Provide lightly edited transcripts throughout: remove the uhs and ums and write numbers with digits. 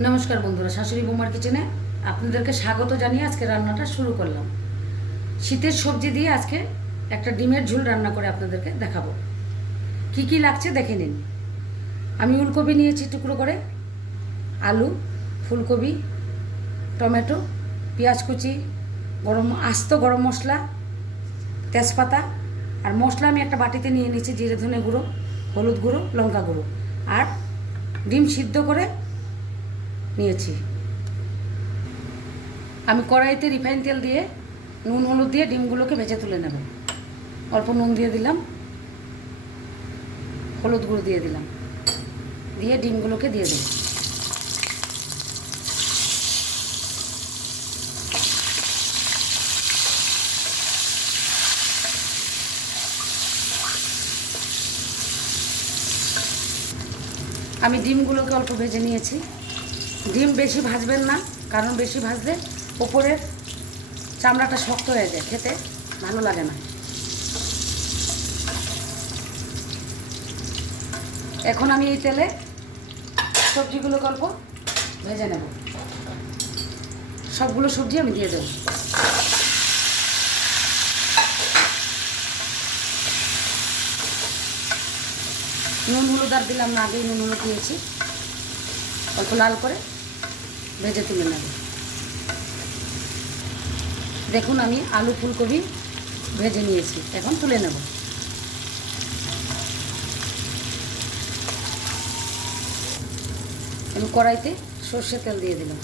নমস্কার বন্ধুরা, শাশুড়ি বৌমার কিচেনে আপনাদেরকে স্বাগত জানিয়ে আজকে রান্নাটা শুরু করলাম। শীতের সবজি দিয়ে আজকে একটা ডিমের ঝোল রান্না করে আপনাদেরকে দেখাবো। কি কি লাগছে দেখে নিন। আমি ফুলকপি নিয়েছি টুকরো করে, আলু, ফুলকপি, টমেটো, পেঁয়াজ কুচি, আস্ত গরম মশলা, তেজপাতা, আর মশলা আমি একটা বাটিতে নিয়ে নিয়েছি জিরে ধনে গুঁড়ো, হলুদ গুঁড়ো, লঙ্কা গুঁড়ো, আর ডিম সিদ্ধ করে নিয়েছি। আমি কড়াইতে রিফাইন তেল দিয়ে নুন হলুদ দিয়ে ডিমগুলোকে ভেজে তুলে নেব। অল্প নুন দিয়ে দিলাম, হলুদ গুঁড়ো দিয়ে দিলাম, দিয়ে ডিমগুলোকে দিয়ে দেব। আমি ডিমগুলোকে অল্প ভেজে নিয়েছি। ডিম বেশি ভাজবেন না, কারণ বেশি ভাজলে ওপরের চামড়াটা শক্ত হয়ে যায়, খেতে ভালো লাগে না। এখন আমি এই তেলে সবজিগুলোকে অল্প ভেজে নেব। সবগুলো সবজি আমি দিয়ে দেব। নুন হলুদ আর দিলাম না, আগেই নুন হলুদ দিয়েছি। অল্প লাল করে ভেজে তুলে নেব। দেখুন আমি আলু ফুলকপি ভেজে নিয়েছি, এখন তুলে নেব। আমি কড়াইতে সর্ষের তেল দিয়ে দিলাম।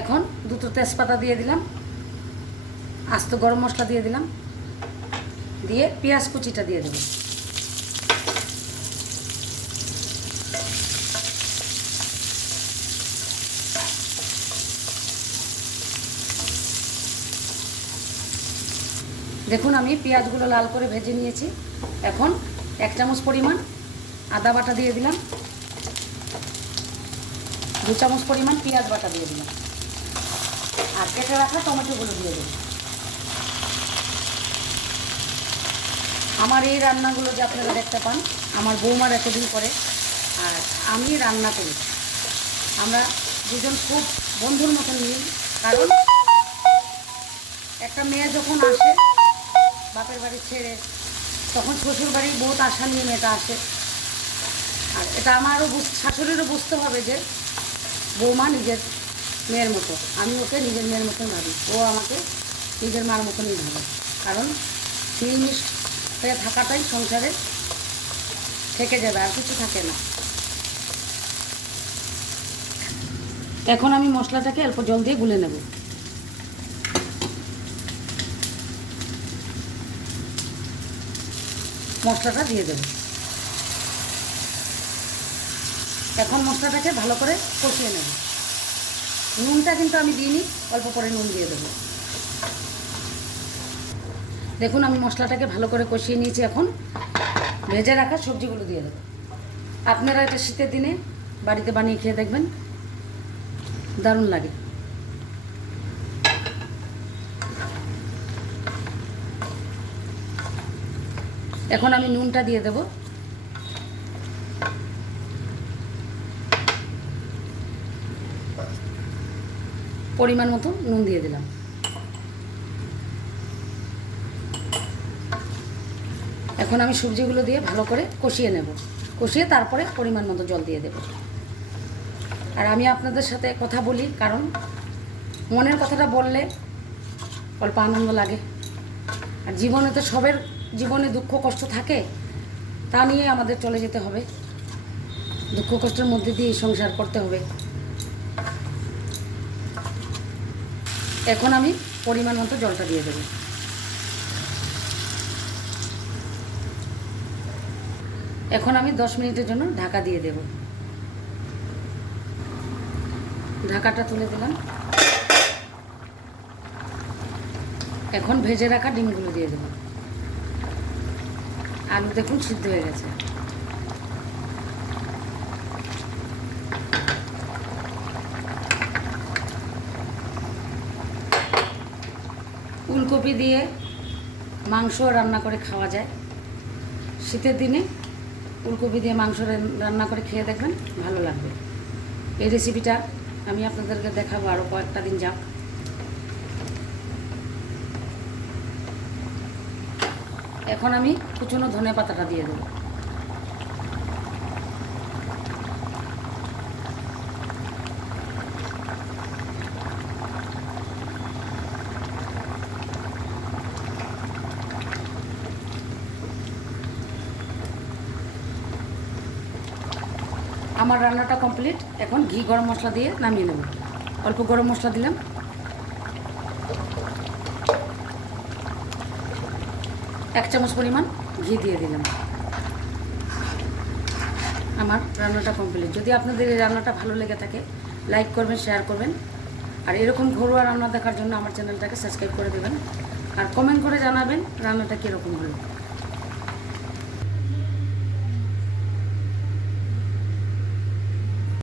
এখন দুটো তেজপাতা দিয়ে দিলাম, আস্ত গরম মশলা দিয়ে দিলাম, দিয়ে পেঁয়াজ কুচিটা দিয়ে দেব। দেখুন আমি পেঁয়াজগুলো লাল করে ভেজে নিয়েছি। এখন 1 চামচ পরিমাণ আদা বাটা দিয়ে দিলাম, 2 চামচ পরিমাণ পেঁয়াজ বাটা দিয়ে দিলাম, আর কেটে রাখা টমেটোগুলো দিয়ে দেব। আমার এই রান্নাগুলো যে আপনারা দেখতে পান, আমার বৌমার এতদিন করে, আর আমি রান্না করি। আমরা দুজন খুব বন্ধুর মতন মিল। কারণ একটা মেয়ে যখন আসে বাপের বাড়ি ছেড়ে, তখন শ্বশুর বাড়ি বহুত আশা নিয়ে মেয়েটা আসে। আর এটা আমারও শাশুড়িরও বুঝতে হবে যে বৌমা নিজের মেয়ের মতো, আমি ওকে নিজের মেয়ের মতন ভাবি, ও আমাকে নিজের মার মতনই ভাবে। কারণ মিলমিশ হয়ে থাকাটাই সংসারে থেকে যাবে, আর কিছু থাকে না। এখন আমি মশলাটাকে অল্প জল দিয়ে গুলে নেব। মশলাটা দিয়ে দেব। এখন মশলাটাকে ভালো করে কষিয়ে নেব। নুনটা কিন্তু আমি দিইনি, অল্প করে নুন দিয়ে দেব। দেখুন আমি মশলাটাকে ভালো করে কষিয়ে নিয়েছি। এখন ভেজে রাখা সবজিগুলো দিয়ে দেব। আপনারা এটা শীতের দিনে বাড়িতে বানিয়ে খেয়ে দেখবেন, দারুণ লাগে। এখন আমি নুনটা দিয়ে দেব। পরিমাণ মতো নুন দিয়ে দিলাম। এখন আমি সবজিগুলো দিয়ে ভালো করে কষিয়ে নেব। কষিয়ে তারপরে পরিমাণ মতো জল দিয়ে দেব। আর আমি আপনাদের সাথে কথা বলি, কারণ মনের কথাটা বললে অল্প আনন্দ লাগে। আর জীবনে তো সবের জীবনে দুঃখ কষ্ট থাকে, তা নিয়ে আমাদের চলে যেতে হবে। দুঃখ কষ্টের মধ্যে দিয়ে সংসার করতে হবে। এখন আমি পরিমাণ মতো জলটা দিয়ে দেব। এখন আমি 10 মিনিটের জন্য ঢাকা দিয়ে দেব। ঢাকাটা তুলে দিলাম। এখন ভেজে রাখা ডিমগুলো দিয়ে দেব। আলু দেখুন সিদ্ধ হয়ে গেছে। ফুলকপি দিয়ে মাংস রান্না করে খাওয়া যায়, শীতের দিনে ফুলকপি দিয়ে মাংস রান্না করে খেয়ে দেখবেন, ভালো লাগবে। এই রেসিপিটা আমি আপনাদেরকে দেখাবো আরও কয়েকটা দিন যাক। এখন আমি কুচনো ধনে পাতাটা দিয়ে দেবো। আমার রান্নাটা কমপ্লিট। এখন ঘি গরম মশলা দিয়ে নামিয়ে নেব। অল্প গরম মশলা দিলাম, এক চামচ পরিমাণ ঘি দিয়ে দিলাম। আমার রান্নাটা কমপ্লিট। যদি আপনাদের এই রান্নাটা ভালো লেগে থাকে, লাইক করবেন, শেয়ার করবেন, আর এরকম ঘরোয়া রান্না দেখার জন্য আমার চ্যানেলটাকে সাবস্ক্রাইব করে দেবেন, আর কমেন্ট করে জানাবেন রান্নাটা কীরকম হলো।